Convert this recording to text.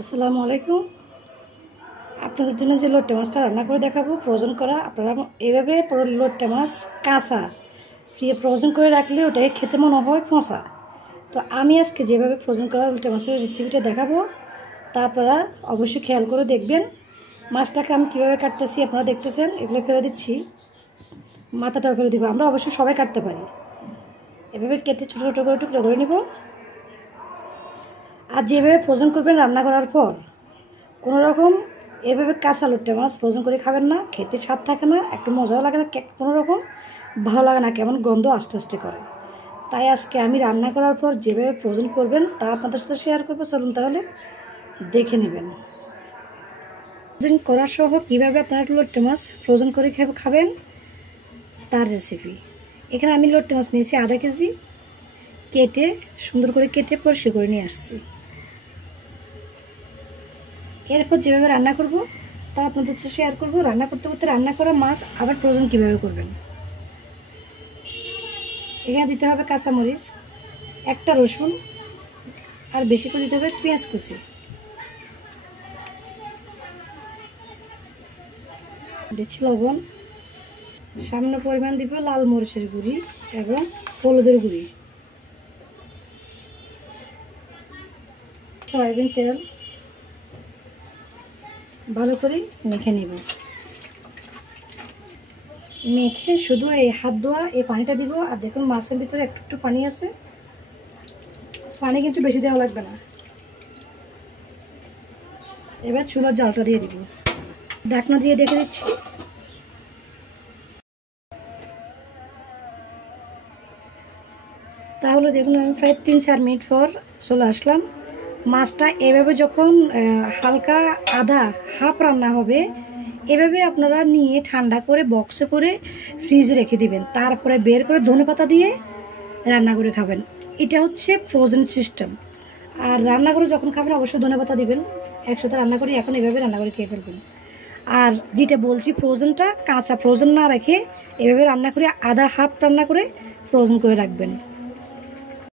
আসসালামু আলাইকুম। আপনাদের জন্য যে লোট্টে মাছটা রান্না করে দেখাবো ফ্রোজেন করা, আপনারা এইভাবে লোট্টে মাছ কাঁচা ফ্রোজেন করে রাখলে ওটাকে খেতে মনে হয় পচা। তো আমি আজকে যেভাবে ফ্রোজেন করা লোট্টে মাছের রেসিপিটা দেখাবো তা আপনারা অবশ্যই খেয়াল করে দেখবেন। মাছটাকে আমি কীভাবে কাটতেছি আপনারা দেখতেছেন, এগুলো ফেলে দিচ্ছি, মাথাটাও ফেলে দিব। আমরা অবশ্যই সবাই কাটতে পারি। এভাবে কেটে ছোটো ছোটো করে টুকরো করে নিব। আর যেভাবে ফ্রোজেন করবেন রান্না করার পর কোনো রকম এভাবে কাঁচা লোট্টে মাছ ফ্রোজেন করে খাবেন না, খেতে স্বাদ থাকে না, একটু মজাও লাগে না, কোনো রকম ভালো লাগে না, কেমন গন্ধ আস্তে আস্তে করে। তাই আজকে আমি রান্না করার পর যেভাবে ফ্রোজেন করবেন তা আপনাদের সাথে শেয়ার করবো। চলুন তাহলে দেখে নেবেন ফ্রোজেন করা সহ কীভাবে আপনারা লোট্টে মাছ ফ্রোজেন করে খাবেন তার রেসিপি। এখানে আমি লোট্টে মাছ নিয়েছি আধা কেজি, কেটে সুন্দর করে কেটে পরিষ্কার করে নিয়ে আসছি। এরপর যেভাবে রান্না করব তা আপনাদের সাথে শেয়ার করব। রান্না করতে করতে রান্না করা মাছ আবার ফ্রোজেন কীভাবে করবেন। এখানে দিতে হবে কাঁচামরিচ, একটা রসুন, আর বেশি করে দিতে হবে পেঁয়াজ কুচি। দিচ্ছি লবণ, সামান্য পরিমাণ দিব লাল মরিচের গুঁড়ি এবং হলুদের গুঁড়ি, সয়াবিন তেল ভালো করে মেখে নেব। মেখে শুধু এই হাত ধোয়া এই পানিটা দিব। আর দেখুন মাছের ভিতরে একটু একটু পানি আছে, পানি কিন্তু বেশি দেওয়া লাগবে না। এবার চুলার জালটা দিয়ে দিব, ঢাকনা দিয়ে ঢেকে দিচ্ছি। তাহলে দেখুন আমি প্রায় 3-4 মিনিট পর চলে আসলাম। মাছটা এভাবে যখন হালকা আধা হাফ রান্না হবে এভাবে আপনারা নিয়ে ঠান্ডা করে বক্সে করে ফ্রিজে রেখে দিবেন, তারপরে বের করে ধনেপাতা দিয়ে রান্না করে খাবেন। এটা হচ্ছে ফ্রোজেন সিস্টেম। আর রান্না করে যখন খাবেন অবশ্যই ধনেপাতা দিবেন। একসাথে রান্না করে এখন এভাবে রান্না করে খেয়ে ফেলবেন। আর যেটা বলছি ফ্রোজেনটা কাঁচা ফ্রোজেন না রেখে এভাবে রান্না করে আধা হাফ রান্না করে ফ্রোজেন করে রাখবেন।